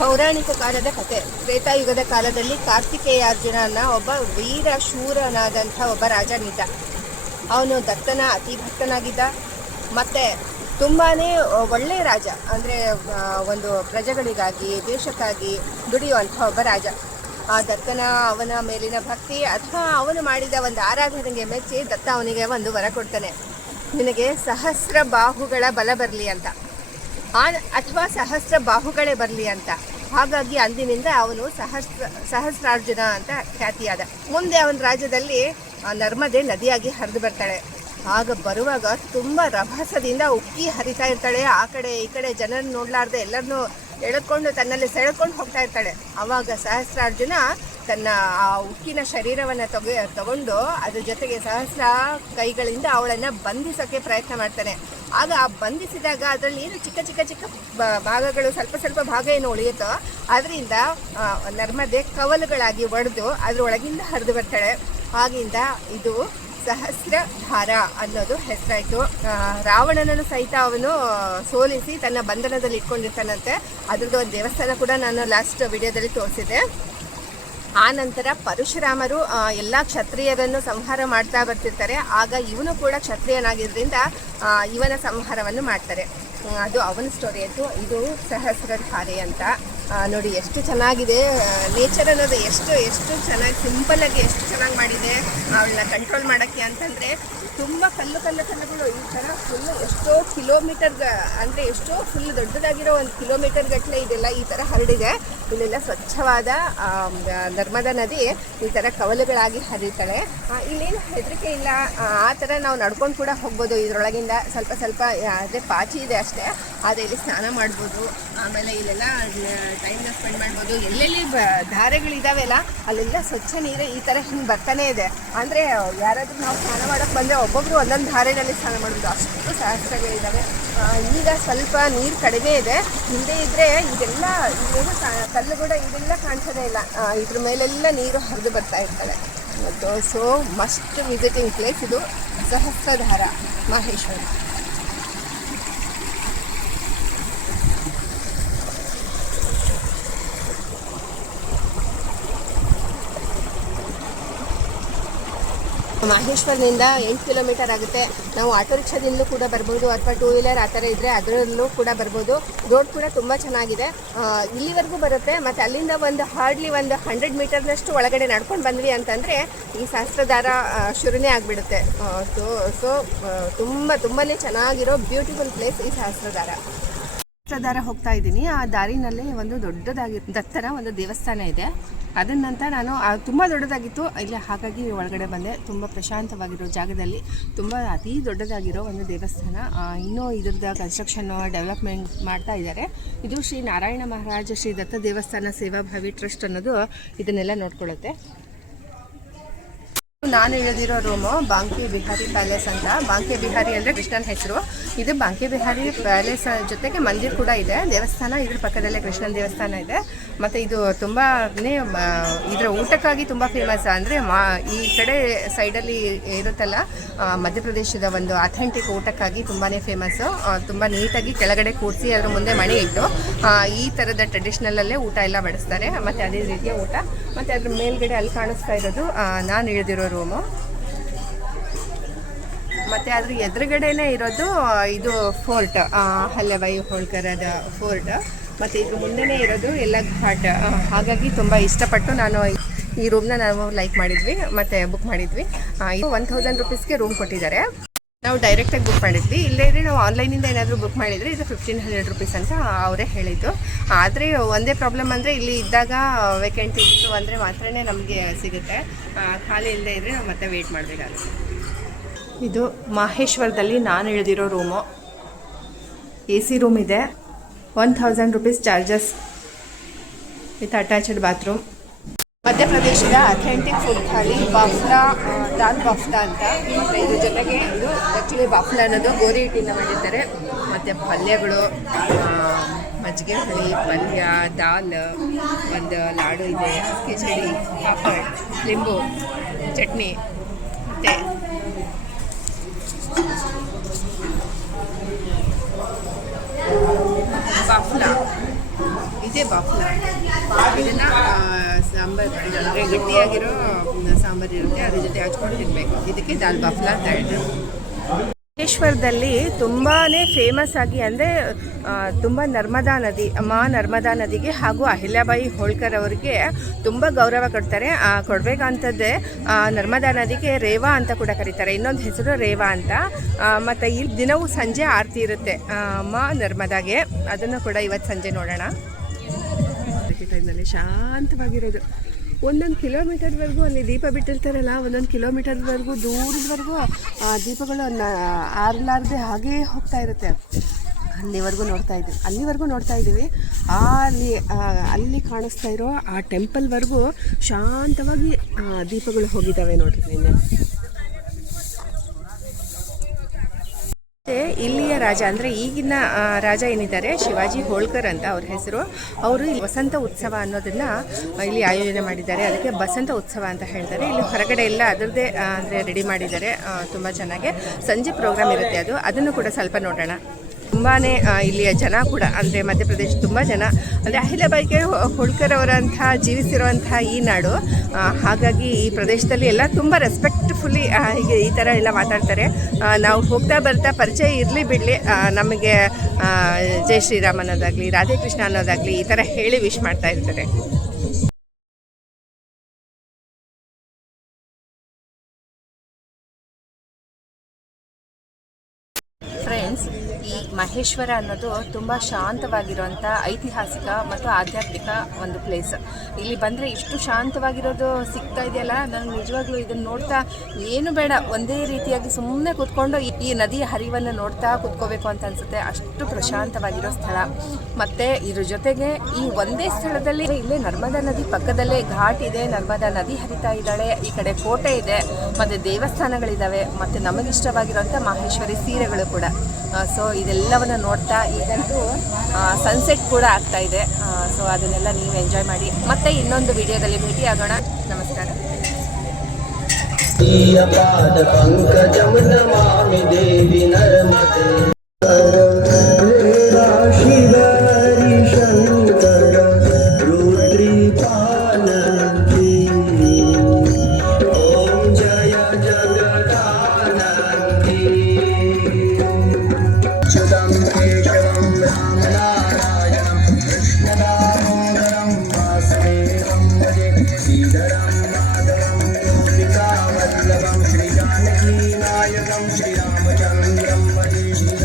ಪೌರಾಣಿಕ ಕಾಲದ ಕತೆ. ತ್ರೇತಾಯುಗದ ಕಾಲದಲ್ಲಿ ಕಾರ್ತಿಕೇಯಾರ್ಜುನ ಅನ್ನೋ ಒಬ್ಬ ವೀರ ಶೂರನಾದಂಥ ಒಬ್ಬ ರಾಜನಿದ್ದ. ಅವನು ದತ್ತನ ಅತಿ ಭಕ್ತನಾಗಿದ್ದ. ಮತ್ತು ತುಂಬಾ ಒಳ್ಳೆಯ ರಾಜ, ಅಂದರೆ ಒಂದು ಪ್ರಜೆಗಳಿಗಾಗಿ ದೇಶಕ್ಕಾಗಿ ದುಡಿಯುವಂಥ ಒಬ್ಬ ರಾಜ. ಆ ದತ್ತನ ಅವನ ಮೇಲಿನ ಭಕ್ತಿ ಅಥವಾ ಅವನು ಮಾಡಿದ ಒಂದು ಆರಾಧನೆಗೆ ಮೆಚ್ಚಿ ದತ್ತ ಅವನಿಗೆ ಒಂದು ವರ ಕೊಡ್ತಾನೆ, ನಿನಗೆ ಸಹಸ್ರ ಬಾಹುಗಳ ಬಲ ಬರಲಿ ಅಂತ, ಅಥವಾ ಸಹಸ್ರ ಬಾಹುಗಳೇ ಬರಲಿ ಅಂತ. ಹಾಗಾಗಿ ಅಂದಿನಿಂದ ಅವನು ಸಹಸ್ರಾರ್ಜುನ ಅಂತ ಖ್ಯಾತಿಯಾದ. ಮುಂದೆ ಅವನ ರಾಜ್ಯದಲ್ಲಿ ನರ್ಮದೆ ನದಿಯಾಗಿ ಹರಿದು ಬರ್ತಾಳೆ. ಆಗ ಬರುವಾಗ ತುಂಬ ರಭಸದಿಂದ ಉಕ್ಕಿ ಹರಿತಾ ಇರ್ತಾಳೆ. ಆ ಕಡೆ ಈ ಕಡೆ ಜನರನ್ನು ನೋಡಲಾರ್ದೆ ಎಲ್ಲರನ್ನೂ ಎಳೆದುಕೊಂಡು ತನ್ನಲ್ಲಿ ಸೆಳೆಕೊಂಡು ಹೋಗ್ತಾ ಇರ್ತಾಳೆ. ಆವಾಗ ಸಹಸ್ರಾರ್ಜುನ ತನ್ನ ಆ ಉಕ್ಕಿನ ಶರೀರವನ್ನು ತಗೊಂಡು ಅದ್ರ ಜೊತೆಗೆ ಸಹಸ್ರ ಕೈಗಳಿಂದ ಅವಳನ್ನು ಬಂಧಿಸೋಕ್ಕೆ ಪ್ರಯತ್ನ ಮಾಡ್ತಾನೆ. ಆಗ ಆ ಬಂಧಿಸಿದಾಗ ಅದರಲ್ಲಿ ಏನು ಚಿಕ್ಕ ಚಿಕ್ಕ ಚಿಕ್ಕ ಭಾಗಗಳು, ಸ್ವಲ್ಪ ಭಾಗ ಏನು ಉಳಿಯುತ್ತೋ ಅದರಿಂದ ನರ್ಮದೆ ಕವಲುಗಳಾಗಿ ಒಡೆದು ಅದರೊಳಗಿಂದ ಹರಿದು ಬರ್ತಾಳೆ. ಆಗಿಂದ ಇದು ಸಹಸ್ರಧಾರ ಅನ್ನೋದು ಹೆಸರಾಯಿತು. ರಾವಣನನ್ನು ಸಹಿತ ಅವನು ಸೋಲಿಸಿ ತನ್ನ ಬಂಧನದಲ್ಲಿ ಇಟ್ಕೊಂಡಿರ್ತಾನಂತೆ. ಅದ್ರದ್ದು ಒಂದು ದೇವಸ್ಥಾನ ಕೂಡ ನಾನು ಲಾಸ್ಟ್ ವಿಡಿಯೋದಲ್ಲಿ ತೋರಿಸಿದೆ. ಆ ನಂತರ ಪರಶುರಾಮರು ಎಲ್ಲ ಕ್ಷತ್ರಿಯರನ್ನು ಸಂಹಾರ ಮಾಡ್ತಾ ಬರ್ತಿರ್ತಾರೆ. ಆಗ ಇವನು ಕೂಡ ಕ್ಷತ್ರಿಯನಾಗಿದ್ದರಿಂದ ಇವನ ಸಂಹಾರವನ್ನು ಮಾಡ್ತಾರೆ. ಅದು ಅವನ ಸ್ಟೋರಿ ಆಯಿತು. ಇದು ಸಹಸ್ರಧಾರೆ ಅಂತ. ನೋಡಿ ಎಷ್ಟು ಚೆನ್ನಾಗಿದೆ ನೇಚರ್ ಅನ್ನೋದು, ಎಷ್ಟು ಚೆನ್ನಾಗಿ ಸಿಂಪಲ್ಲಾಗಿ ಎಷ್ಟು ಚೆನ್ನಾಗಿ ಮಾಡಿದೆ ಅವಳನ್ನ ಕಂಟ್ರೋಲ್ ಮಾಡೋಕ್ಕೆ ಅಂತಂದರೆ. ತುಂಬ ಕಲ್ಲುಗಳು ಈ ಥರ ಫುಲ್ಲು ಎಷ್ಟೋ ಕಿಲೋಮೀಟರ್, ಅಂದರೆ ಎಷ್ಟೋ ಫುಲ್ ದೊಡ್ಡದಾಗಿರೋ ಒಂದು ಕಿಲೋಮೀಟರ್ ಗಟ್ಟಲೆ ಇದೆಲ್ಲ ಈ ಥರ ಹರಡಿದೆ. ಇಲ್ಲೆಲ್ಲ ಸ್ವಚ್ಛವಾದ ನರ್ಮದಾ ನದಿ ಈ ಥರ ಕವಲುಗಳಾಗಿ ಹರಿತಾಳೆ. ಇಲ್ಲೇನು ಹೆದರಿಕೆ ಇಲ್ಲ, ಆ ಥರ ನಾವು ನಡ್ಕೊಂಡು ಕೂಡ ಹೋಗ್ಬೋದು. ಇದರೊಳಗಿಂದ ಸ್ವಲ್ಪ ಅದೇ ಪಾಚಿ ಇದೆ ಅಷ್ಟೇ, ಆದರೆ ಇಲ್ಲಿ ಸ್ನಾನ ಮಾಡ್ಬೋದು. ಆಮೇಲೆ ಇಲ್ಲೆಲ್ಲ ಟೈಮ್ನ ಸ್ಪೆಂಡ್ ಮಾಡ್ಬೋದು. ಎಲ್ಲೆಲ್ಲಿ ಧಾರೆಗಳಿದ್ದಾವೆಲ್ಲ ಅಲ್ಲೆಲ್ಲ ಸ್ವಚ್ಛ ನೀರು ಈ ಥರ ಹಿಂಗೆ ಬರ್ತಾನೆ ಇದೆ. ಅಂದರೆ ಯಾರಾದರೂ ನಾವು ಸ್ನಾನ ಮಾಡೋಕ್ಕೆ ಬಂದರೆ ಒಬ್ಬೊಬ್ಬರು ಒಂದೊಂದು ಧಾರೆಯಲ್ಲಿ ಸ್ನಾನ ಮಾಡ್ಬೋದು, ಅಷ್ಟು ಸಹಸ್ರಗಳಿದ್ದಾವೆ. ಈಗ ಸ್ವಲ್ಪ ನೀರು ಕಡಿಮೆ ಇದೆ. ಹಿಂದೆ ಇದ್ದರೆ ಇದೆಲ್ಲ ಇಲ್ಲೇನು ಕಲ್ಲುಗೂಡ ಇದೆಲ್ಲ ಕಾಣಿಸೋದೇ ಇಲ್ಲ. ಇದ್ರ ಮೇಲೆಲ್ಲ ನೀರು ಹರಿದು ಬರ್ತಾ ಇರ್ತದೆ. ಮತ್ತು ಸೊ ಮಸ್ಟ್ ವಿಸಿಟಿಂಗ್ ಪ್ಲೇಸ್ ಇದು ಸಹಸ್ರಧಾರ ಮಾಹೇಶ್ವರ. ಮಾಹೇಶ್ವರನಿಂದ 8 ಕಿಲೋಮೀಟರ್ ಆಗುತ್ತೆ. ನಾವು ಆಟೋ ರಿಕ್ಷಾದಿಂದಲೂ ಕೂಡ ಬರ್ಬೋದು, ಅಥವಾ 2 ವೀಲರ್ ಆ ಥರ ಇದ್ದರೆ ಅದರಲ್ಲೂ ಕೂಡ ಬರ್ಬೋದು. ರೋಡ್ ಕೂಡ ತುಂಬ ಚೆನ್ನಾಗಿದೆ, ಇಲ್ಲಿವರೆಗೂ ಬರುತ್ತೆ. ಮತ್ತು ಅಲ್ಲಿಂದ ಹಾರ್ಡ್ಲಿ 100 ಮೀಟರ್ನಷ್ಟು ಒಳಗಡೆ ನಡ್ಕೊಂಡು ಬಂದ್ವಿ ಅಂತಂದರೆ ಈ ಸಹಸ್ರಧಾರ ಶುರುನೇ ಆಗಿಬಿಡುತ್ತೆ. ಸೊ ತುಂಬಾ ಚೆನ್ನಾಗಿರೋ ಬ್ಯೂಟಿಫುಲ್ ಪ್ಲೇಸ್ ಈ ಸಹಸ್ರಧಾರ ಹೋಗ್ತಾ ಇದ್ದೀನಿ. ಆ ದಾರಿನಲ್ಲಿ ಒಂದು ದೊಡ್ಡದಾಗಿ ದತ್ತನ ಒಂದು ದೇವಸ್ಥಾನ ಇದೆ. ಅದನ್ನಂತ ನಾನು ತುಂಬ ದೊಡ್ಡದಾಗಿತ್ತು ಇಲ್ಲ, ಹಾಗಾಗಿ ಒಳಗಡೆ ಬಂದೆ. ತುಂಬ ಪ್ರಶಾಂತವಾಗಿರೋ ಜಾಗದಲ್ಲಿ ಅತಿ ದೊಡ್ಡದಾಗಿರೋ ಒಂದು ದೇವಸ್ಥಾನ. ಇನ್ನೂ ಇದ್ರದ್ದು ಕನ್ಸ್ಟ್ರಕ್ಷನ್ ಡೆವಲಪ್ಮೆಂಟ್ ಮಾಡ್ತಾ ಇದ್ದಾರೆ. ಇದು ಶ್ರೀ ನಾರಾಯಣ ಮಹಾರಾಜ ಶ್ರೀ ದತ್ತ ದೇವಸ್ಥಾನ ಸೇವಾಭಾವಿ ಟ್ರಸ್ಟ್ ಅನ್ನೋದು ಇದನ್ನೆಲ್ಲ ನೋಡ್ಕೊಳ್ಳುತ್ತೆ. ನಾನು ಇಳಿದಿರೋ ರೂಮು ಬಾಂಕೆ ಬಿಹಾರಿ ಪ್ಯಾಲೇಸ್ ಅಂತ. ಬಾಂಕೆ ಬಿಹಾರಿ ಅಂದರೆ ಕೃಷ್ಣನ ಹೆಸರು. ಇದು ಬಾಂಕೆ ಬಿಹಾರಿ ಪ್ಯಾಲೇಸ್ ಜೊತೆಗೆ ಮಂದಿರ ಕೂಡ ಇದೆ, ದೇವಸ್ಥಾನ. ಇದ್ರ ಪಕ್ಕದಲ್ಲೇ ಕೃಷ್ಣನ ದೇವಸ್ಥಾನ ಇದೆ. ಮತ್ತು ಇದು ತುಂಬಾ ಇದರ ಊಟಕ್ಕಾಗಿ ತುಂಬ ಫೇಮಸ್. ಅಂದರೆ ಈ ಕಡೆ ಸೈಡಲ್ಲಿ ಇರುತ್ತಲ್ಲ, ಮಧ್ಯಪ್ರದೇಶದ ಒಂದು ಅಥೆಂಟಿಕ್ ಊಟಕ್ಕಾಗಿ ತುಂಬಾ ಫೇಮಸ್ಸು. ತುಂಬ ನೀಟಾಗಿ ಕೆಳಗಡೆ ಕೂರಿಸಿ ಅದರ ಮುಂದೆ ಮಣೆ ಇಟ್ಟು ಈ ಥರದ ಟ್ರೆಡಿಷ್ನಲ್ಲೇ ಊಟ ಎಲ್ಲ ಬಡಿಸ್ತಾರೆ. ಮತ್ತು ಅದೇ ರೀತಿಯ ಊಟ. ಮತ್ತು ಅದ್ರ ಮೇಲ್ಗಡೆ ಅಲ್ಲಿ ಕಾಣಿಸ್ತಾ ಇರೋದು ನಾನು ಇಳಿದಿರೋ ರೂಮು. ಮತ್ತು ಅದ್ರ ಎದುರುಗಡೆನೇ ಇರೋದು ಇದು ಫೋರ್ಟ್, ಅಹಲ್ಯಾಬಾಯಿ ಹೋಳ್ಕರದ ಫೋರ್ಟ್. ಮತ್ತು ಇದ್ರ ಮುಂದೆನೇ ಇರೋದು ಎಲ್ಲ ಘಾಟ್. ಹಾಗಾಗಿ ತುಂಬ ಇಷ್ಟಪಟ್ಟು ನಾನು ಈ ರೂಮ್ನ ನಾವು ಲೈಕ್ ಮಾಡಿದ್ವಿ ಮತ್ತು ಬುಕ್ ಮಾಡಿದ್ವಿ. ಇದು 1000 ರುಪೀಸ್ಗೆ ರೂಮ್ ಕೊಟ್ಟಿದ್ದಾರೆ. ನಾವು ಡೈರೆಕ್ಟಾಗಿ ಬುಕ್ ಮಾಡಿದ್ವಿ. ಇಲ್ಲದೇ ಇದ್ದರೆ ನಾವು ಆನ್ಲೈನಿಂದ ಏನಾದರೂ ಬುಕ್ ಮಾಡಿದರೆ ಇದು 1500 ರುಪೀಸ್ ಅಂತ ಅವರೇ ಹೇಳಿದ್ದು. ಆದರೆ ಒಂದೇ ಪ್ರಾಬ್ಲಮ್ ಅಂದರೆ ಇಲ್ಲಿ ಇದ್ದಾಗ ವೇಕೆಂಟ್ ಇತ್ತು ಅಂದರೆ ಮಾತ್ರನೇ ನಮಗೆ ಸಿಗುತ್ತೆ. ಖಾಲಿ ಇಲ್ಲದೇ ಇದ್ದರೆ ನಾವು ಮತ್ತೆ ವೆಯ್ಟ್ ಮಾಡಬೇಕಾಗುತ್ತೆ. ಇದು ಮಾಹೇಶ್ವರದಲ್ಲಿ ನಾನು ಇಳಿದಿರೋ ರೂಮು. AC ರೂಮ್ ಇದೆ. 1000 rupees charges with attached bathroom. ಮಧ್ಯಪ್ರದೇಶದ ಅಥೆಂಟಿಕ್ ಫುಡ್ ಥಾಲಿ ದಾಲ್ ಬಾಫ್ಲಾ ಅಂತ. ಮತ್ತು ಇದ್ರ ಜೊತೆಗೆ ಇದು ಆ್ಯಕ್ಚುಲಿ ಬಾಫ್ಲಾ ಅನ್ನೋದು ಗೋರಿ ಹಿಟ್ಟಿಂದ ಮಾಡಿರ್ತಾರೆ. ಮತ್ತು ಪಲ್ಯಗಳು, ಮಜ್ಜಿಗೆ ಹುಳಿ ಪಲ್ಯ, ದಾಲ್, ಒಂದು ಲಾಡು ಇದೆ, ಕಿಚಡಿ, ಪಾಪಡ್, ಲಿಂಬು ಚಟ್ನಿ, ಮತ್ತು ಬಾಫ್ಲಾ. ಇದೇ ಬಾಫ್ಲಾ. ಅಂದರೆ ಗಟ್ಟಿಯಾಗಿರೋ ಸಾಂಬಾರು ಇರುತ್ತೆ, ಅದ್ರ ಜೊತೆ ಹಚ್ಕೊಂಡು ತಿನ್ನಬೇಕು. ಇದಕ್ಕೆ ದಾಲ್ ಬಾಫ್ಲಾ ಅಂತ ಹೇಳ್ತಾರೆ. ಮಹೇಶ್ವರದಲ್ಲಿ ತುಂಬಾ ಫೇಮಸ್ ಆಗಿ ಅಂದರೆ ತುಂಬ ನರ್ಮದಾ ನದಿ, ನರ್ಮದಾ ನದಿಗೆ ಹಾಗೂ ಅಹಿಲ್ಯಾಬಾಯಿ ಹೋಳ್ಕರ್ ಅವರಿಗೆ ತುಂಬ ಗೌರವ ಕೊಡ್ತಾರೆ. ಕೊಡಬೇಕಂತದ್ದೇ ನರ್ಮದಾ ನದಿಗೆ ರೇವಾ ಅಂತ ಕೂಡ ಕರೀತಾರೆ, ಇನ್ನೊಂದು ಹೆಸರು ರೇವಾ ಅಂತ. ಮತ್ತು ಇಲ್ಲಿ ದಿನವೂ ಸಂಜೆ ಆರತಿ ಇರುತ್ತೆ ನರ್ಮದಾಗೆ, ಅದನ್ನು ಕೂಡ ಇವತ್ತು ಸಂಜೆ ನೋಡೋಣ. ಟೈಮ್ನಲ್ಲಿ ಶಾಂತವಾಗಿರೋದು, ಒಂದೊಂದು ಕಿಲೋಮೀಟರ್ವರೆಗೂ ಅಲ್ಲಿ ದೀಪ ಬಿಟ್ಟಿರ್ತಾರಲ್ಲ, ಒಂದೊಂದು ಕಿಲೋಮೀಟರ್ವರೆಗೂ ದೂರದವರೆಗೂ ದೀಪಗಳು ಆರ್ಲಾರ್ದೆ ಹಾಗೇ ಹೋಗ್ತಾ ಇರುತ್ತೆ. ಅಲ್ಲಿವರೆಗೂ ನೋಡ್ತಾ ಇದ್ದೀವಿ. ಅಲ್ಲಿ ಕಾಣಿಸ್ತಾ ಇರೋ ಆ ಟೆಂಪಲ್ವರೆಗೂ ಶಾಂತವಾಗಿ ದೀಪಗಳು ಹೋಗಿದ್ದಾವೆ ನೋಡ್ರಿ ನಿನ್ನೆ. ಇಲ್ಲಿಯ ರಾಜ ಅಂದರೆ ಈಗಿನ ರಾಜ ಏನಿದ್ದಾರೆ ಶಿವಾಜಿ ಹೋಳ್ಕರ್ ಅಂತ ಅವ್ರ ಹೆಸರು. ಅವರು ಇಲ್ಲಿ ವಸಂತ ಉತ್ಸವ ಅನ್ನೋದನ್ನು ಇಲ್ಲಿ ಆಯೋಜನೆ ಮಾಡಿದ್ದಾರೆ, ಅದಕ್ಕೆ ಬಸಂತ ಉತ್ಸವ ಅಂತ ಹೇಳ್ತಾರೆ. ಇಲ್ಲಿ ಹೊರಗಡೆ ಎಲ್ಲ ಅದರದ್ದೇ ಅಂದರೆ ರೆಡಿ ಮಾಡಿದ್ದಾರೆ, ತುಂಬ ಚೆನ್ನಾಗಿ. ಸಂಜೆ ಪ್ರೋಗ್ರಾಮ್ ಇರುತ್ತೆ, ಅದನ್ನು ಕೂಡ ಸ್ವಲ್ಪ ನೋಡೋಣ. ತುಂಬಾ ಇಲ್ಲಿಯ ಜನ ಕೂಡ ಅಂದರೆ ಮಧ್ಯಪ್ರದೇಶ ತುಂಬ ಜನ ಅಂದರೆ ಅಹಿಲ್ಯಾಬಾಯಿ ಹೋಳ್ಕರ್ ಅವರಂಥ ಜೀವಿಸಿರುವಂತಹ ಈ ನಾಡು, ಹಾಗಾಗಿ ಈ ಪ್ರದೇಶದಲ್ಲಿ ಎಲ್ಲ ತುಂಬ ರೆಸ್ಪೆಕ್ಟ್ಫುಲ್ಲಿ ಹೀಗೆ ಈ ಥರ ಎಲ್ಲ ಮಾತಾಡ್ತಾರೆ. ನಾವು ಹೋಗ್ತಾ ಬರ್ತಾ ಪರಿಚಯ ಇರಲಿ ಬಿಡಲಿ, ನಮಗೆ ಜೈ ಶ್ರೀರಾಮ್ ಅನ್ನೋದಾಗಲಿ ರಾಧೇಕೃಷ್ಣ ಅನ್ನೋದಾಗಲಿ ಈ ಥರ ಹೇಳಿ ವಿಶ್ ಮಾಡ್ತಾ ಇರ್ತಾರೆ. ಫ್ರೆಂಡ್ಸ್, ಈ ಮಹೇಶ್ವರ ಅನ್ನೋದು ತುಂಬ ಶಾಂತವಾಗಿರುವಂಥ ಐತಿಹಾಸಿಕ ಮತ್ತು ಆಧ್ಯಾತ್ಮಿಕ ಒಂದು ಪ್ಲೇಸ್. ಇಲ್ಲಿ ಬಂದರೆ ಇಷ್ಟು ಶಾಂತವಾಗಿರೋದು ಸಿಗ್ತಾ ಇದೆಯಲ್ಲ, ನನಗೆ ನಿಜವಾಗ್ಲೂ ಇದನ್ನು ನೋಡ್ತಾ ಏನು ಬೇಡ, ಒಂದೇ ರೀತಿಯಾಗಿ ಸುಮ್ಮನೆ ಕೂತ್ಕೊಂಡು ಈ ನದಿಯ ಹರಿವನ್ನು ನೋಡ್ತಾ ಕೂತ್ಕೋಬೇಕು ಅಂತ ಅನಿಸುತ್ತೆ. ಅಷ್ಟು ಪ್ರಶಾಂತವಾಗಿರೋ ಸ್ಥಳ. ಮತ್ತು ಇದ್ರ ಜೊತೆಗೆ ಈ ಒಂದೇ ಸ್ಥಳದಲ್ಲಿ ಇಲ್ಲೇ ನರ್ಮದಾ ನದಿ ಪಕ್ಕದಲ್ಲೇ ಘಾಟ್ ಇದೆ, ನರ್ಮದಾ ನದಿ ಹರಿತಾ ಇದ್ದಾಳೆ, ಈ ಕಡೆ ಕೋಟೆ ಇದೆ, ಮತ್ತು ದೇವಸ್ಥಾನಗಳಿದ್ದಾವೆ, ಮತ್ತು ನಮಗಿಷ್ಟವಾಗಿರುವಂಥ ಮಾಹೇಶ್ವರಿ ಸೀರೆಗಳು ಕೂಡ. ಸೊ ಇದೆಲ್ಲವನ್ನು ನೋಡ್ತಾ ಈಗಂತೂ ಸನ್ಸೆಟ್ ಕೂಡ ಆಗ್ತಾ ಇದೆ. ಸೊ ಅದನ್ನೆಲ್ಲ ನೀವು ಎಂಜಾಯ್ ಮಾಡಿ. ಮತ್ತೆ ಇನ್ನೊಂದು ವಿಡಿಯೋದಲ್ಲಿ ಭೇಟಿ ಆಗೋಣ. ನಮಸ್ಕಾರ. श्रीरामचन्द्रं भजे श्रीरामचन्द्रं भजे